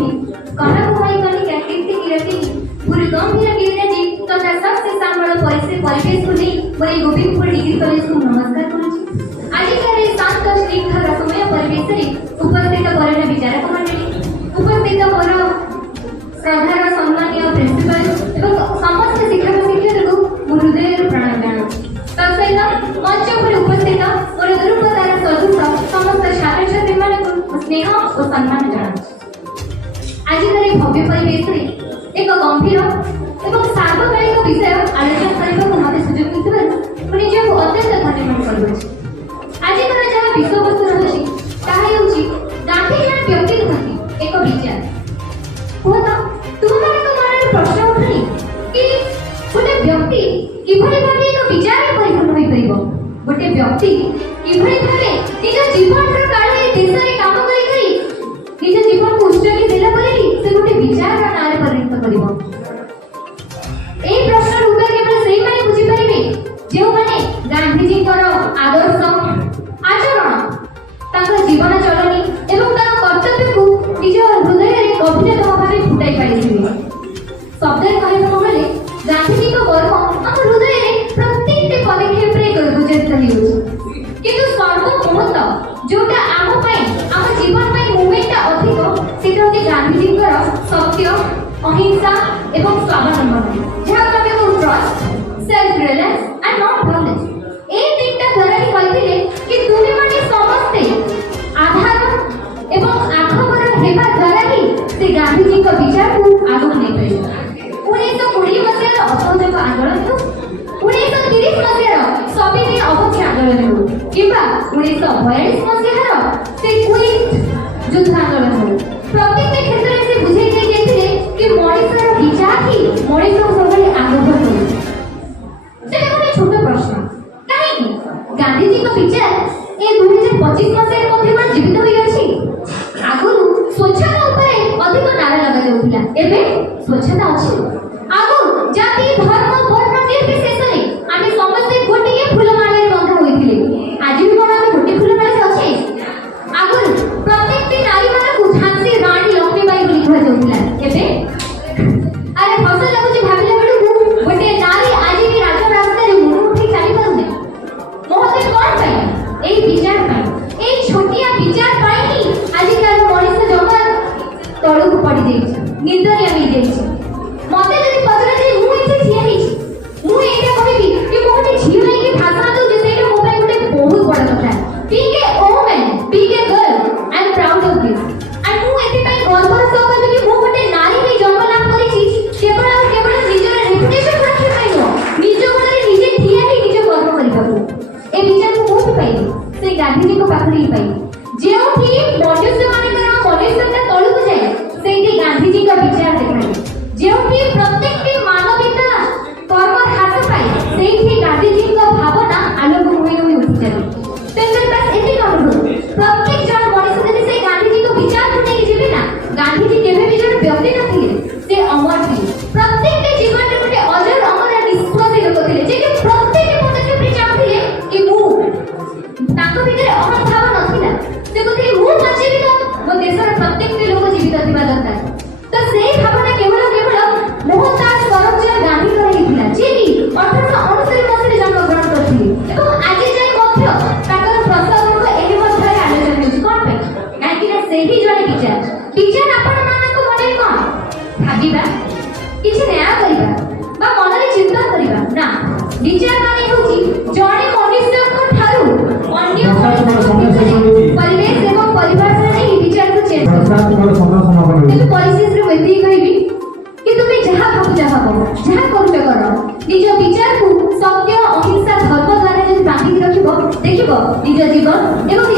उठी कनक भाई कनिका कीर्ति कीरति पूरी गंभीर गिरिराजी तथा सबसे सांबल परिवेश को नहीं वही गोविंदपुर डिग्री कॉलेज को नमस्कार करूँ। आज के शांत स्निग्ध रसमय परिवेश रे उपस्थित वरिष्ठ विचारक मंडली उपस्थित मोर श्रद्धार सम्मानीय प्रिंसिपल एवं समस्त शिक्षक शिक्षक को हृदय प्रणाम जाना तत्सहित मंच पर उपस्थित मोर गुरुपदार सदस्य समस्त छात्र छात्री मानक स्नेह और सम्मान जाना। आज भव्य परिवेश रे एक गंभीर एवं सार्वकालिक विषय आलोचना करने को मत सुजोग मिलथिबार मुझे जो अत्यंत धन्यवाद करूँ। आज जहाँ विषय वस्तु रही गांधी जन व्यक्ति नुहति एक विचार कहता तुम प्रश्न उठनी कि गोटे व्यक्ति किभली भावे एक विचार परिपूर्ण होई परिबो गोटे व्यक्ति किभली भावे निज जीवन काल देश रे काम करी करी निज जीवन को उत्सर्गी देला परे से गोटे विचार नारे परिणत करिबो। ए प्रश्न उत्तर केवल सेही माने बुझी परिबे जे माने गांधी जी आदर्श आचरण ताकर जीवन चलनी एवं तार कर्तव्य को निज हृदय रे गभीरतम भावे फुटाई पारिथिबे। शब्द कहबो गले गांधी जी को गर्व हम हृदय रे प्रत्येक पदक्षेप रे गुजरित हेउ किंतु सर्वमोहत जोटा आम पई आम जीवन पई मूवमेंट अधिक सेटा होती गांधी जी सत्य अहिंसा एवं स्वावलंबन जहाँ कभी वो trust self reliance and not violence ए तीनटा द्वारा ही कहथिले कि तुमे माने समस्ते आधार एवं आखबर हेबा द्वारा ही से गांधी जी का विचार को आगु नै परिबो। 1920 मसीहार असहयोग आंदोलन हो 1930 मसीहार संविधान अवज्ञा आंदोलन हो किबा 1942 मसीहार से क्विट युद्ध आंदोलन हो प्रत्येक क्षेत्र में से बुझे जाइथिले कि मणिपुर विचार ही मणिपुर सबले आगु बढ़ो। से एक छोट प्रश्न काहे गांधी जी का विचार ए 2025 मसीहार मध्य जीवित होई अछि। आगुरु स्वच्छता उपरे अधिक नारा लगा जाउथिला एबे स्वच्छता अछि। आगु जाति धर्म वर्ण निर्विशेष रे आमे समस्त गोटिए फुलमाला बंधा होइथिले आज भी कोन आमे गोटे फुलमाला अछि। आगु प्रत्येक नारी माने को झांसी रानी लक्ष्मीबाई बोली कह जाउथिला एबे अरे फसल लागुची भाबिला बेडू गोटे नारी आज भी राज रास्ता रे मुंह उठी चली पारुने मोहते कोन पाई एई विचार पाई एई छोटिया विचार पाई ही आज काल मଣିଷ जमा तळु पड़ी जाई निंदरिया मिल जाई मते जदी पदरा जे मु इथे छिया ही मु एटा कहबी कि मोहते झियो नै कि भाषा तो जे सेटा मो पाई गोटे बहुत बड़ कथा being a woman being a girl I am proud of this and मु एते पाई गर्व सह कहबी कि मो गोटे नारी भी जन्म लाभ करिछि केवल और केवल निजर रेपुटेशन रखि पाइनो निज गोडरे निजे ठिया ही निज गर्व करि पाबो। ए विचार को कोन पाइबो से गांधी जी को पाखरी पाइ जेउठी मनुष्य मानकर मनुष्यता तळु को जाय सेठी गांधी जी का विचार देखाई जेउठी प्रत्येक मानवता कर्म ह्रास पाए सेठी गांधी जी का भावना आलोक होई उठी जाय। तेरे पास एते अनुरोध प्रत्येक जन मनुष्य जदि से गांधी जी को विचार को नहीं जेबे ना गांधी जी केबे भी जन व्यक्ति नथिले से अमर थे प्रत्येक के जीवन रे गोटे अजर अमर विश्वासी लोक थिले जे प्रत्येक पदक्षेप रे चाहथिले कि मु ताको भितरे अहम भाव नथिला से कहथिले मु बचेबी तो मो देशर प्रत्येक लोक जीवित थिबा दरकार तो से भावना केवल मोहनदास करमचंद गांधी कहिथिला जे कि 1869 मसीह जन्म ग्रहण करथिले एवं आज जाय मध्य ताकर प्रस्ताव को एही मध्य आलोचना होछि कोन पे काहे कि सेही जने विचार आपण मानको मने कोन भाबिबा किछि नया करिबा बा मनरे चिंता करिबा ना विचार माने होछि जने मनुष्य को ठारू अन्य परिवेश एवं परिवार से नहीं विचार को चेंज कर परिस्थिति रे वेती कहबी कि तुमे जहाँ भाबु जहाँ करूच कर निज विचार को सत्य अहिंसा धर्म द्वारा जब बांधि रखिबो देखिबो निज जीवन एवं